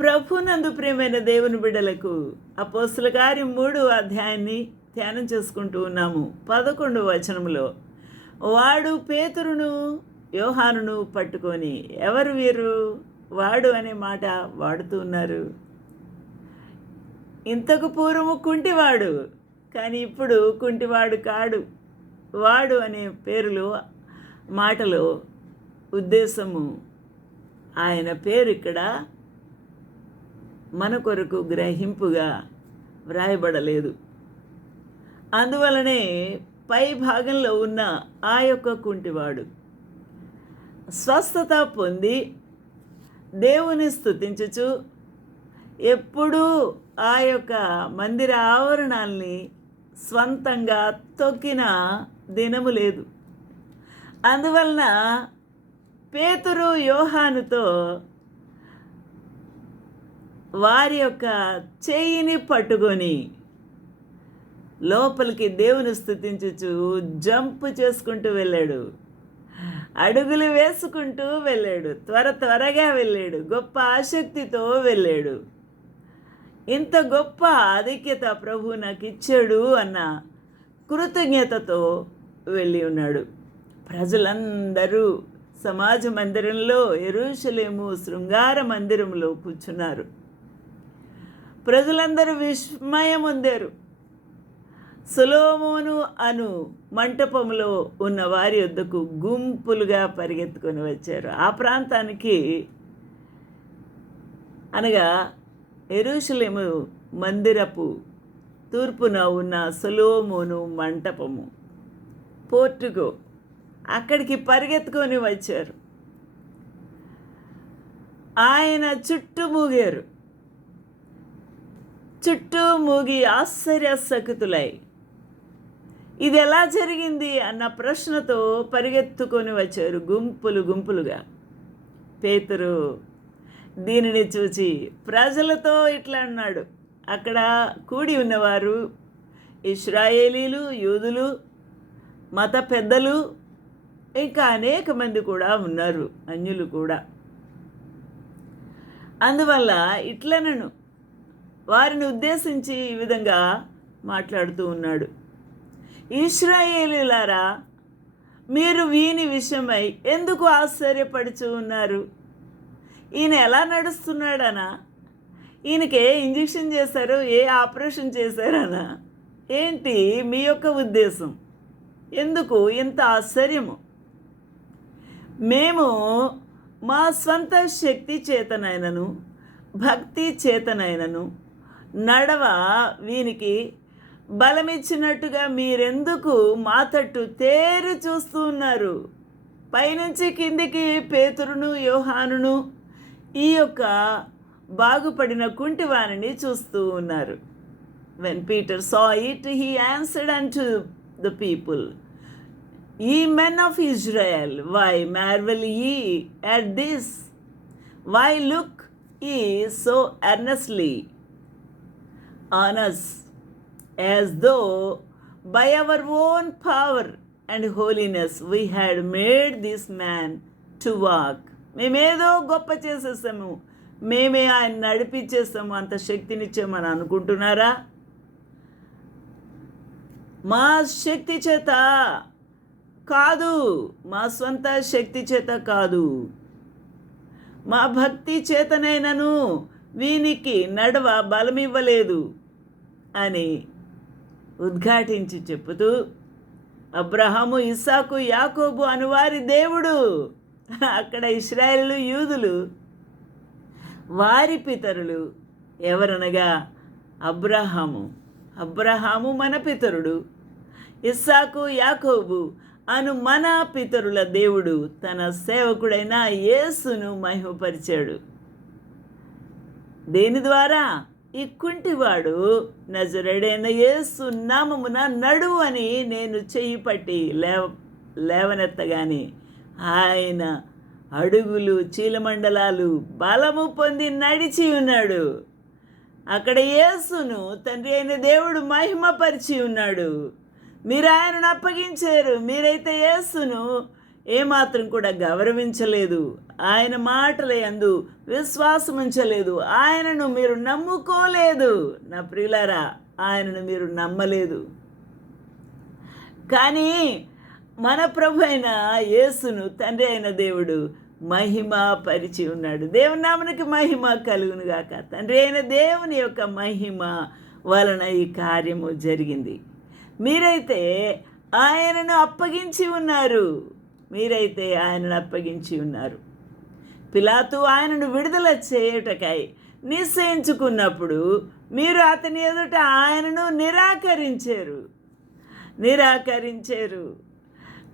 ప్రభునందు ప్రేమైన దేవుని బిడ్డలకు అపోస్తుల గారి మూడు అధ్యాయాన్ని ధ్యానం చేసుకుంటూ ఉన్నాము. పదకొండు వచనంలో వాడు పేతురును యోహానును పట్టుకొని ఎవరు వీరు? వాడు అనే మాట వాడుతూ ఉన్నారు. ఇంతకు పూర్వము కుంటివాడు కానీ ఇప్పుడు కుంటివాడు కాడు. వాడు అనే పేరులో మాటలో ఉద్దేశము ఆయన పేరు ఇక్కడ మన కొరకు గ్రహింపుగా వ్రాయబడలేదు. అందువలనే పై భాగంలో ఉన్న ఆ యొక్క కుంటివాడు స్వస్థత పొంది దేవుని స్థుతించుచు ఎప్పుడూ ఆ యొక్క మందిర ఆవరణాల్ని స్వంతంగా తొక్కిన దినము లేదు. అందువలన పేతురు యోహానుతో వారి యొక్క చేయిని పట్టుకొని లోపలికి దేవుని స్థుతించుచు జంప్ చేసుకుంటూ వెళ్ళాడు. అడుగులు వేసుకుంటూ వెళ్ళాడు. త్వర త్వరగా వెళ్ళాడు. గొప్ప ఆసక్తితో వెళ్ళాడు. ఇంత గొప్ప ఆధిక్యత ప్రభు నాకు ఇచ్చాడు అన్న కృతజ్ఞతతో వెళ్ళి ఉన్నాడు. ప్రజలందరూ సమాజ మందిరంలో ఎరుషలేము శృంగార మందిరంలో కూర్చున్నారు. ప్రజలందరూ విస్మయం సులోమోను అను మంటపంలో ఉన్న వారి వద్దకు గుంపులుగా పరిగెత్తుకొని వచ్చారు. ఆ ప్రాంతానికి అనగా ఎరుషులేము మందిరపు తూర్పున ఉన్న సులోమోను మంటపము పోర్టుగో అక్కడికి పరిగెత్తుకొని వచ్చారు. ఆయన చుట్టూ మూగారు. చుట్టూ మూగి ఆశ్చర్యసకుతులై. ఇది ఎలా జరిగింది అన్న ప్రశ్నతో పరిగెత్తుకొని వచ్చారు గుంపులు గుంపులుగా. పేతురు దీనిని చూచి ప్రజలతో ఇట్లా అన్నాడు. అక్కడ కూడి ఉన్నవారు ఇస్రాయేలీలు యూదులు మత పెద్దలు ఇంకా అనేక మంది కూడా ఉన్నారు అన్యులు కూడా. అందువల్ల ఇట్లనను వారిని ఉద్దేశించి ఈ విధంగా మాట్లాడుతూ ఉన్నాడు. ఇస్రాయేలులారా మీరు వీని విషయమై ఎందుకు ఆశ్చర్యపడుచు ఉన్నారు? ఈయన ఎలా నడుస్తున్నాడనా? ఈయనకి ఏ ఇంజెక్షన్ చేశారు ఏ ఆపరేషన్ చేశారనా? ఏంటి మీ యొక్క ఉద్దేశం? ఎందుకు ఇంత ఆశ్చర్యము? మేము మా స్వంత శక్తి చేతనైనను భక్తి చేతనైనను నడవ వీనికి బలమిచ్చినట్టుగా మీరెందుకు మా తట్టు తేరు చూస్తూ ఉన్నారు? పైనుంచి కిందికి పేతురును యోహానును ఈ యొక్క బాగుపడిన కుంటివాణిని చూస్తూ ఉన్నారు. When Peter saw it he answered and to the people ye men of Israel why marvel ye at this why look ye so earnestly on us as though by our own power and holiness we had made this man to walk మేమేదో గొప్ప చేసేసాము. మేమే ఆయన నడిపించేస్తాము అంత శక్తినిచ్చామని అనుకుంటున్నారా? మా శక్తి చేత కాదు. మా స్వంత శక్తి చేత కాదు. మా భక్తి చేతనైనను వీనికి నడవ బలమివ్వలేదు అని ఉద్ఘాటించి చెప్పుతూ అబ్రహాము ఇస్సాకు యాకోబు అనువారి దేవుడు అక్కడ ఇస్రాయేలు యూదులు వారి పితరులు ఎవరనగా అబ్రహాము అబ్రహాము మన పితరుడు ఇస్సాకు యాకోబు అను మన పితరుల దేవుడు తన సేవకుడైన యేసును మహిమపరిచాడు. దేని ద్వారా? ఈ కుంటివాడు నజరడైన యేసు నామమున నడువు అని నేను చెయ్యి పట్టి లేవ లేవనెత్తగాని ఆయన అడుగులు చీలమండలాలు బలము పొంది నడిచి ఉన్నాడు. అక్కడ యేసును తండ్రి అయిన దేవుడు మహిమపరిచి ఉన్నాడు. మీరు ఆయనను అప్పగించారు. మీరైతే యేసును ఏమాత్రం కూడా గౌరవించలేదు. ఆయన మాటల యందు విశ్వాసం ఉంచలేదు ఆయనను మీరు నమ్ముకోలేదు. నా ప్రియులారా ఆయనను మీరు నమ్మలేదు. కానీ మన ప్రభు అయిన యేసును తండ్రి అయిన దేవుడు మహిమ పరిచి ఉన్నాడు. దేవుని నామనికి మహిమ కలుగును గాక. తండ్రి అయిన దేవుని యొక్క మహిమ వలన ఈ కార్యము జరిగింది. మీరైతే ఆయనను అప్పగించి ఉన్నారు. మీరైతే ఆయనను అప్పగించి ఉన్నారు. పిలాతు ఆయనను విడుదల చేయుటకై నిశ్చయించుకున్నప్పుడు మీరు అతని ఎదుట ఆయనను నిరాకరించారు. నిరాకరించారు.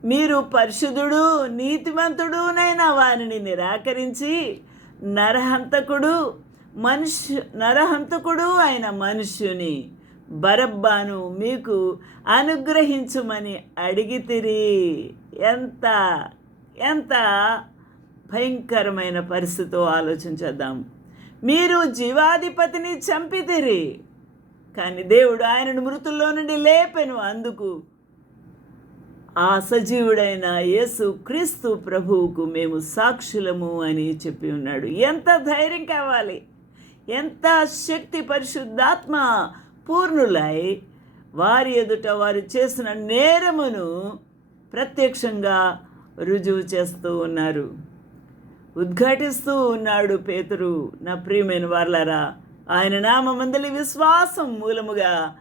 మీరు పరిశుద్ధుడు నీతిమంతుడునైన వారిని నిరాకరించి నరహంతకుడు మనుష్యు నరహంతకుడు అయిన మనుష్యుని బరబ్బాను మీకు అనుగ్రహించుమని అడిగితిరి ఎంత ఎంత భయంకరమైన పరిస్థితితో ఆలోచించేద్దాం. మీరు జీవాధిపతిని చంపితిరి. కానీ దేవుడు ఆయనను మృతుల్లో నుండి లేపెను. అందుకు ఆ సజీవుడైన యేసు క్రీస్తు ప్రభువుకు మేము సాక్షులము అని చెప్పి ఉన్నాడు. ఎంత ధైర్యం కావాలి? ఎంత శక్తి పరిశుద్ధాత్మ పూర్ణులై వారి ఎదుట వారు చేసిన నేరమును ప్రత్యక్షంగా రుజువు చేస్తూ ఉన్నారు. ఉద్ఘాటిస్తూ ఉన్నాడు పేతురు. నా ప్రియమైన వార్లారా ఆయన నామందలి విశ్వాసం మూలముగా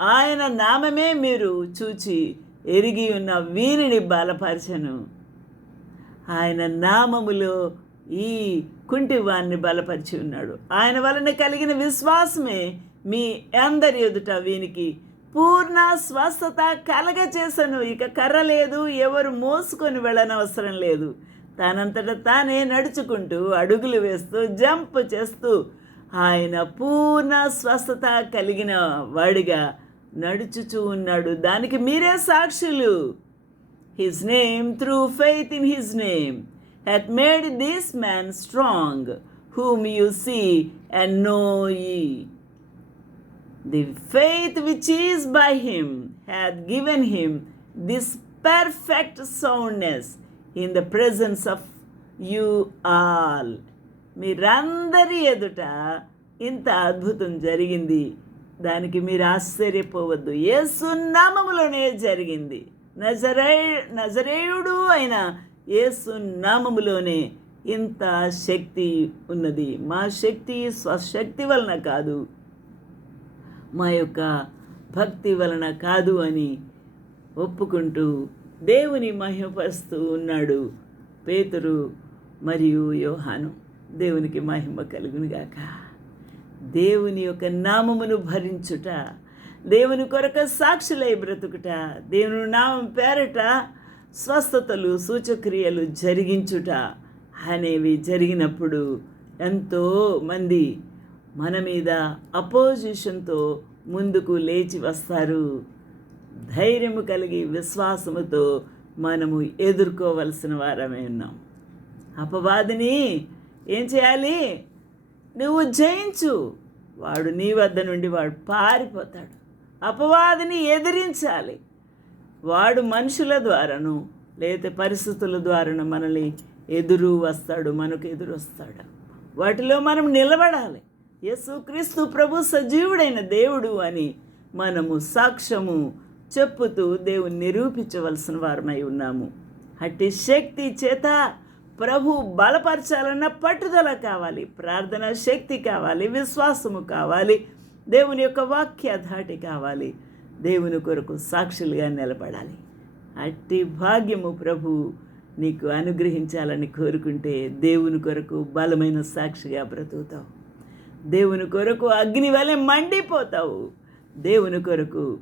ఆయన నామమే మీరు చూచి ఎరిగి ఉన్న వీరిని బలపరచను. ఆయన నామములో ఈ కుంటివాన్ని బలపరిచి ఉన్నాడు. ఆయన వలన కలిగిన విశ్వాసమే మీ అందరి ఎదుట వీనికి పూర్ణ స్వస్థత కలగచేసను. ఇక కర్ర లేదు ఎవరు మోసుకొని వెళ్ళనవసరం లేదు. తనంతట తానే నడుచుకుంటూ అడుగులు వేస్తూ జంప్ చేస్తూ ఆయన పూర్ణ స్వస్థత కలిగిన వాడిగా నడుచుచూ ఉన్నాడు. దానికి మీరే సాక్షులు. His name through faith in his name hath made this man strong whom you see and know ye The faith which is by him hath given him this perfect soundness in the presence of you all మీరందరి ఎదుట ఇంత అద్భుతం జరిగింది. దానికి మీరు ఆశ్చర్యపోవద్దు. ఏ నామములోనే జరిగింది. నజరే నజరేయుడు అయిన యేసు నామములోనే ఇంత శక్తి ఉన్నది. మా శక్తి స్వశక్తి వలన కాదు. మా యొక్క భక్తి వలన కాదు అని ఒప్పుకుంటూ దేవుని మహిమపరుస్తూ ఉన్నాడు పేతురు మరియు యోహాను. దేవునికి మహిమ కలుగునుగాక. దేవుని యొక్క నామమును భరించుట దేవుని కొరక సాక్షులై బ్రతుకుట దేవుని నామం పేరట స్వస్థతలు సూచక్రియలు జరిగించుట అనేవి జరిగినప్పుడు ఎంతో మంది మన మీద అపోజిషన్తో ముందుకు లేచి వస్తారు. ధైర్యము కలిగి విశ్వాసముతో మనము ఎదుర్కోవలసిన వారమే ఉన్నాం. అపవాదిని ఏం చేయాలి? నువ్వు జయించు. వాడు నీ వద్ద నుండి వాడు పారిపోతాడు. అపవాదిని ఎదిరించాలి. వాడు మనుషుల ద్వారాను లేదా పరిస్థితుల ద్వారాను మనల్ని ఎదురు వస్తాడు మనకు ఎదురు వస్తాడు. వాటిలో మనం నిలబడాలి. యేసుక్రీస్తు ప్రభు సజీవుడైన దేవుడు అని మనము సాక్ష్యము చెప్పుతూ దేవుని నిరూపించవలసిన వారమై ఉన్నాము. అట్టి శక్తి చేత ప్రభు బలపరచాలన్న పట్టుదల కావాలి ప్రార్థన శక్తి కావాలి విశ్వాసము కావాలి దేవుని యొక్క వాక్య ధాటి కావాలి దేవుని కొరకు సాక్షులుగా నిలబడాలి. అట్టి భాగ్యము ప్రభు నీకు అనుగ్రహించాలని కోరుకుంటే దేవుని కొరకు బలమైన సాక్షిగా బ్రతుకుతావు. దేవుని కొరకు అగ్ని వలె మండిపోతావు. దేవుని కొరకు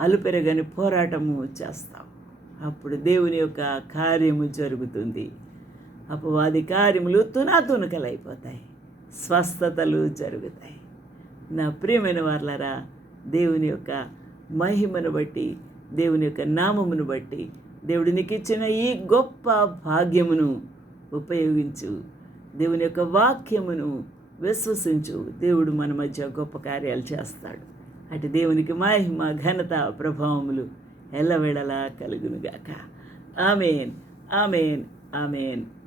అలుపెరగని పోరాటము చేస్తాం. అప్పుడు దేవుని యొక్క కార్యము జరుగుతుంది. అపవాది కార్యములు తునాతునకలైపోతాయి. స్వస్థతలు జరుగుతాయి. నా ప్రియమైన వాళ్ళరా దేవుని యొక్క మహిమను బట్టి దేవుని యొక్క నామమును బట్టి దేవుడు నీకు ఇచ్చిన ఈ గొప్ప భాగ్యమును ఉపయోగించు. దేవుని యొక్క వాక్యమును విశ్వసించు. దేవుడు మన మధ్య గొప్ప కార్యాలు చేస్తాడు. అటు దేవునికి మహిమ ఘనత ప్రభావములు ఎల్లవేళలా కలుగునుగాక. Amen amen amen.